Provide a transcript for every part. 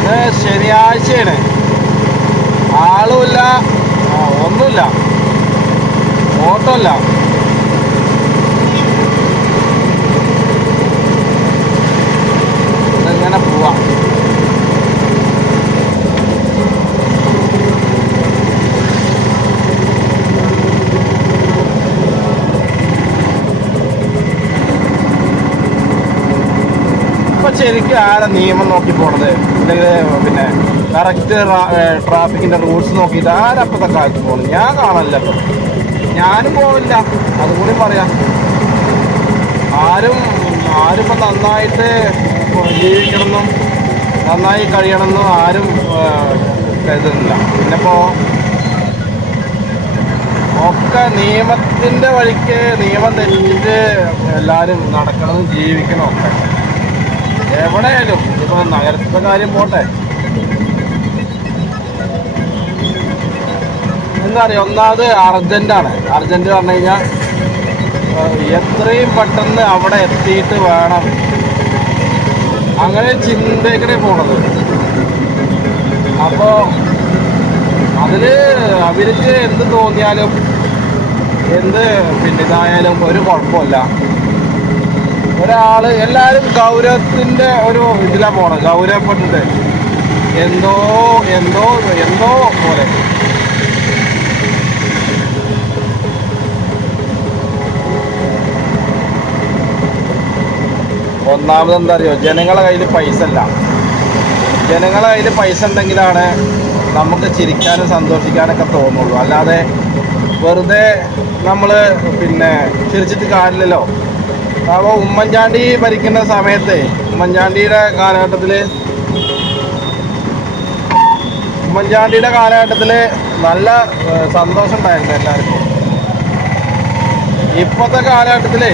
ഇത് ശനിയാഴ്ചയാണ് ആളുമില്ല. ഒന്നുമില്ല. ഓട്ടമില്ല. ശരിക്കും ആരാ നിയമം നോക്കി പോണത്? അല്ലെങ്കിൽ പിന്നെ കറക്റ്റ് ട്രാഫിക്കിന്റെ റൂൾസ് നോക്കിയിട്ട് ആരപ്പത്തെ കാലത്ത് പോകണം ഞാൻ കാണല്ലോ ഞാനും പോവില്ല അതുകൂടി പറയാം. ആരും ആരും ഇപ്പം നന്നായിട്ട് ജീവിക്കണമെന്നും നന്നായി കഴിയണമെന്നും ആരും കരുതുന്നില്ല. പിന്നിപ്പോ ഒക്കെ നിയമത്തിന്റെ വഴിക്ക് നിയമം തെറ്റിച്ച് എല്ലാവരും നടക്കണം ജീവിക്കണം ഒക്കെ. എവിടെയായാലും ഇപ്പൊ നഗരത്തിലെ കാര്യം പോട്ടെ. എന്താ പറയുക ഒന്നാമത് അർജന്റാണ്. അർജന്റ് പറഞ്ഞു കഴിഞ്ഞാൽ എത്രയും പെട്ടെന്ന് അവിടെ എത്തിയിട്ട് വേണം അങ്ങനെ ചിന്തയ്ക്കടെ പോണത്. അപ്പോ അതിൽ അവർക്ക് എന്ത് തോന്നിയാലും എന്ത് പിന്നെ ഇതായാലും ഒരു കുഴപ്പമില്ല. ഒരാൾ എല്ലാരും ഗൗരവത്തിന്റെ ഒരു ഇതിലാ പോണത്. ഗൗരവപ്പെട്ടിട്ട് എന്തോ എന്തോ എന്തോ പോലെ. ഒന്നാമത് എന്താ അറിയോ ജനങ്ങളെ കയ്യിൽ പൈസ അല്ല ജനങ്ങളെ കയ്യിൽ പൈസ ഉണ്ടെങ്കിലാണ് നമുക്ക് ചിരിക്കാനും സന്തോഷിക്കാനൊക്കെ തോന്നുള്ളൂ. അല്ലാതെ വെറുതെ നമ്മൾ പിന്നെ ചിരിച്ചിട്ട് കാര്യമില്ലല്ലോ. അപ്പോൾ ഉമ്മൻചാണ്ടി ഭരിക്കുന്ന സമയത്ത് ഉമ്മൻചാണ്ടിയുടെ കാലഘട്ടത്തിൽ ഉമ്മൻചാണ്ടിയുടെ കാലഘട്ടത്തിൽ നല്ല സന്തോഷം ഉണ്ടായിരുന്നു എല്ലാവർക്കും. ഇപ്പോഴത്തെ കാലഘട്ടത്തിൽ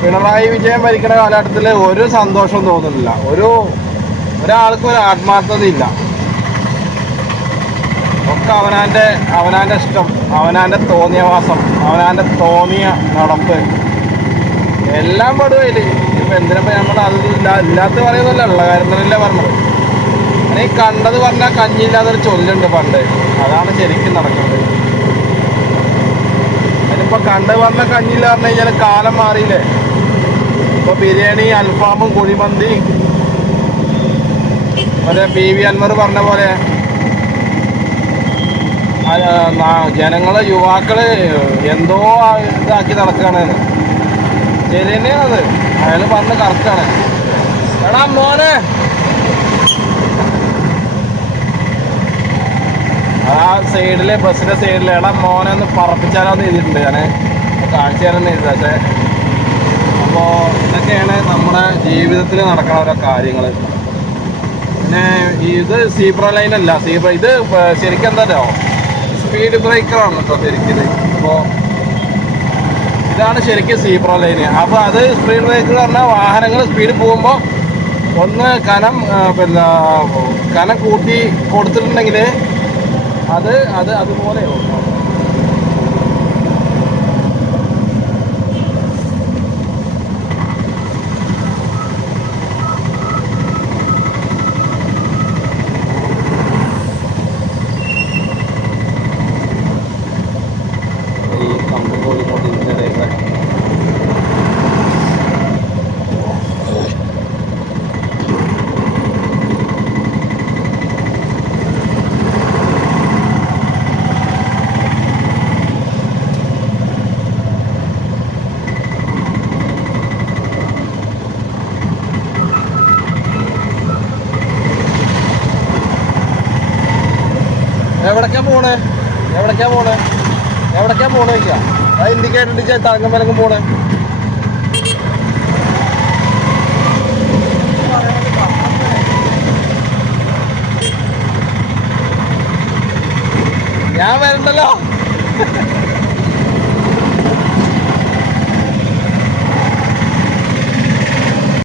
പിണറായി വിജയൻ ഭരിക്കുന്ന കാലഘട്ടത്തിൽ ഒരു സന്തോഷം തോന്നുന്നില്ല. ഒരു ഒരാൾക്കും ഒരു ആത്മാർത്ഥത ഇല്ല. ഒക്കെ അവനാന്റെ അവനാന്റെ ഇഷ്ടം അവനാന്റെ തോന്നിയവാസം അവനാന്റെ തോന്നിയ നടപ്പ്. എല്ലാം പെടുവയിൽ ഇപ്പൊ എന്തിനപ്പോ നമ്മൾ അത് ഇല്ല ഇല്ലാത്ത പറയുന്നല്ല ഉള്ള കാര്യം തന്നെയല്ലേ പറഞ്ഞത് ഈ കണ്ടത് പറഞ്ഞാൽ കഞ്ഞില്ലാതൊരു ചൊല്ലുണ്ട് പണ്ട്. അതാണ് ശരിക്കും നടക്കുന്നത്. അതിനിപ്പോ കണ്ടത് പറഞ്ഞാൽ കഞ്ഞില്ല പറഞ്ഞു കഴിഞ്ഞാൽ കാലം മാറിയില്ലേ? ഇപ്പൊ ബിരിയാണി അൽഫാമും കുഴിമന്തി. മറ്റേ പി വി അൻവർ പറഞ്ഞ പോലെ ജനങ്ങൾ യുവാക്കൾ എന്തോ ഇതാക്കി നടക്കുകയാണ്. ശരി അയാൾ പറഞ്ഞ കറക്റ്റാണ് എടാ മോനെ. ആ സൈഡിൽ ബസ്സിന്റെ സൈഡിൽ എടാ മോനെ ഒന്ന് പറപ്പിച്ചാലോന്ന് എഴുതിയിട്ടുണ്ട് ഞാൻ കാഴ്ച തരാന്ന് എഴുതി. പക്ഷേ അപ്പോൾ ഇതൊക്കെയാണ് നമ്മുടെ ജീവിതത്തിൽ നടക്കുന്ന ഓരോ കാര്യങ്ങൾ പിന്നെ ഇത് സീബ്ര ലൈൻ അല്ല സീബ്ര ഇത് ശരിക്കും എന്താ സ്പീഡ് ബ്രേക്കറാണ് കേട്ടോ ശരിക്കും അപ്പോൾ ഇതാണ് ശരിക്കും സീബ്ര ലൈന് അപ്പോൾ അത് സ്പീഡ് ബ്രേക്കർ പറഞ്ഞാൽ വാഹനങ്ങൾ സ്പീഡ് പോകുമ്പോൾ ഒന്ന് കനം പിന്നെ കനം കൂട്ടി കൊടുത്തിട്ടുണ്ടെങ്കിൽ അത് അത് അതുപോലെ എവിടേക്കാ പോണേ? എവിടേക്കാ പോണേ? എവിടേക്കാ പോണേ ചോദിക്കാം? അത് ഇൻഡിക്കേറ്റർ ഇടിച്ചാൽ തലങ്ങും വിലങ്ങും പോണേ. ഞാൻ വരണ്ടല്ലോ.